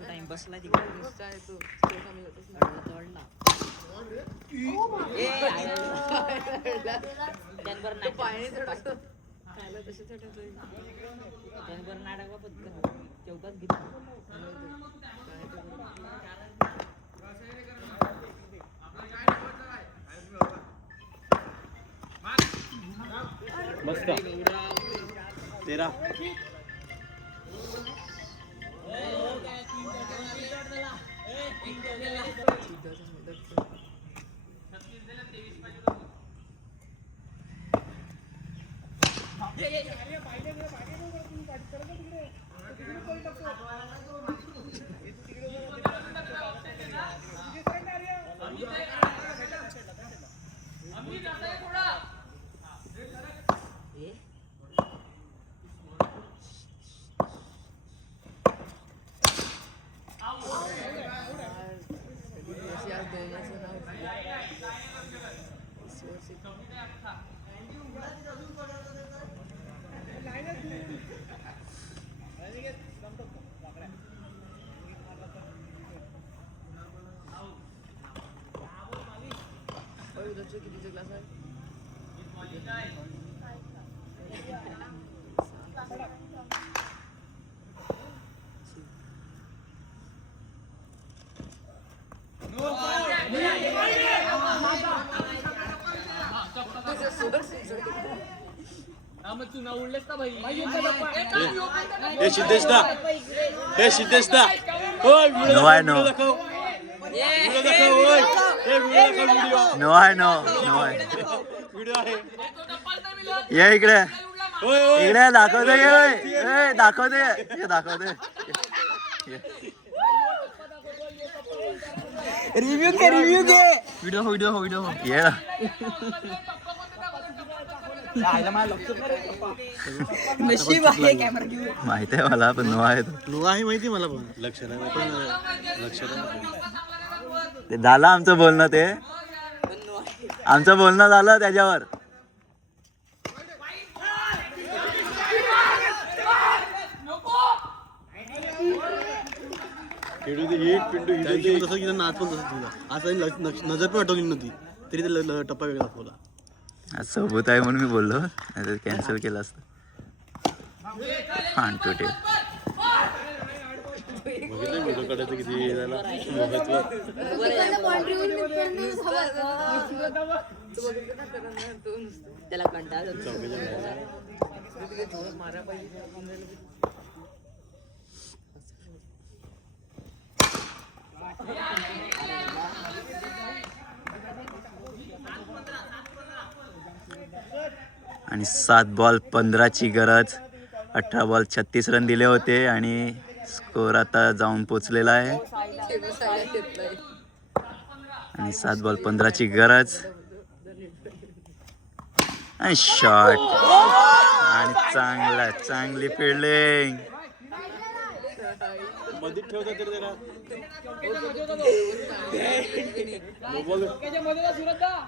Time बसला तिकडे मस्त 13 कितीचा क्लास आहे सिद्धेश दा no I know no I know no I ये इकडे इकडे दाखवते दाखवते दाखवते रिव्ह्यू घे व्हिडिओ ये ना नशीब आहे कॅमेरा घेऊन माहिती आहे मला पण नो आहे नो आहे माहिती मला पण लक्ष नाही ते झालं आमचं बोलणं ते आमचं बोलणं झालं त्याच्यावर नाच पण असं नजर पण आठवली नव्हती तरी ते टप्पा वेगळा दाखवला सोबत आहे म्हणून मी बोललो नाही कॅन्सल केलं असतं किती त्याला कंटाळा आणि 7 बॉल 15ची गरज 18 बॉल 36 रन दिले होते आणि स्कोर आता जाऊन पोचलेला आहे आणि 7 बॉल 15ची गरज आणि शॉट आणि चांगली फिल्डिंग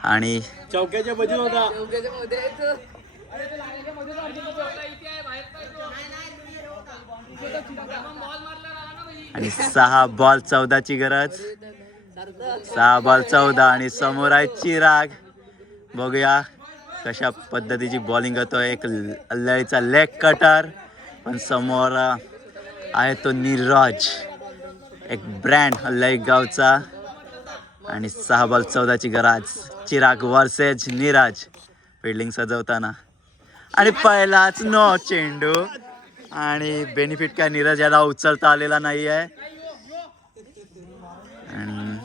आणि चौक्याच्या मध्ये होता आणि 6 बॉल 14ची गरज 6 बॉल 14 आणि समोर आहे चिराग बघूया कशा पद्धतीची बॉलिंग करतोय एक अल्लाळीचा लेग कटर पण समोर आहे तो नीरज एक ब्रँड अल्लाळी गावचा आणि 6 बॉल 14ची गरज चिराग वर्सेस नीरज फिल्डिंग सजवताना आणि पहिलाच नो चेंडू आणि बेनिफिट काय नीरज याला उचलता आलेला नाही आहे आणि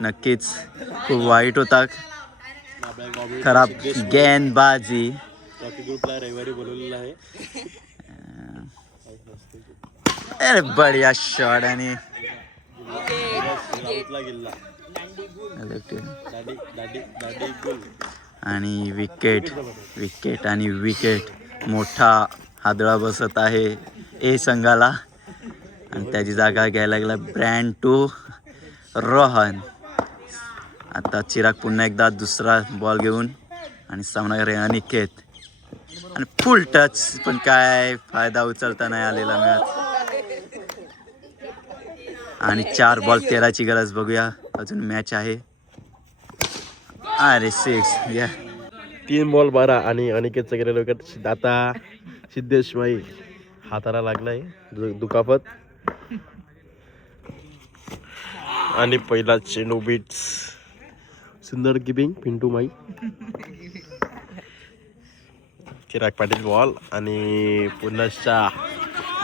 नक्कीच खूप वाईट होता खराब गेंदबाजी. रॉकी ग्रुपला रविवारी बोलवलेलं आहे. अरे बढिया शॉट आणि राऊतला गेला. दाडी गोल. आणि विकेट आणि विकेट. मोठा हादळा बसत आहे ए संघाला आणि त्याची जागा घ्यायला लागला ब्रँड 2 रोहन. आता चिराग पुन्हा एकदा दुसरा बॉल घेऊन आणि सामनावीर आहे अनिकेत आणि फुल टच, पण काय फायदा उचलता नाही आलेला मॅच. आणि 4 बॉल 13ची गरज. बघूया अजून मॅच आहे. अरे 6 या 3 बॉल 12 आणि अनिकेतचं गेलेलं विकेट. आता सिद्धेश माई हाताला लागलाय दुखापत आणि पहिला चेंडू बीट्स. सुंदर किपिंग पिंटू माई. चिराग पाटील बॉल आणि पुन्हा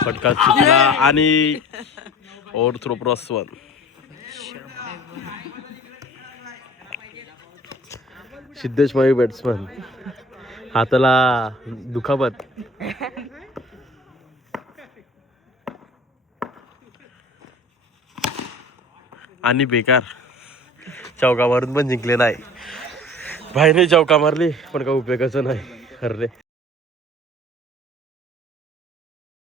फटका चुकला आणि ओव्हर थ्रो +1. सिद्धेश माई बॅट्समन हाताला दुखापत. आणि बेकार चौका मारून पण जिंकले नाही. बाहेर चौका मारली पण काही उपयोगाचं नाही. हरले.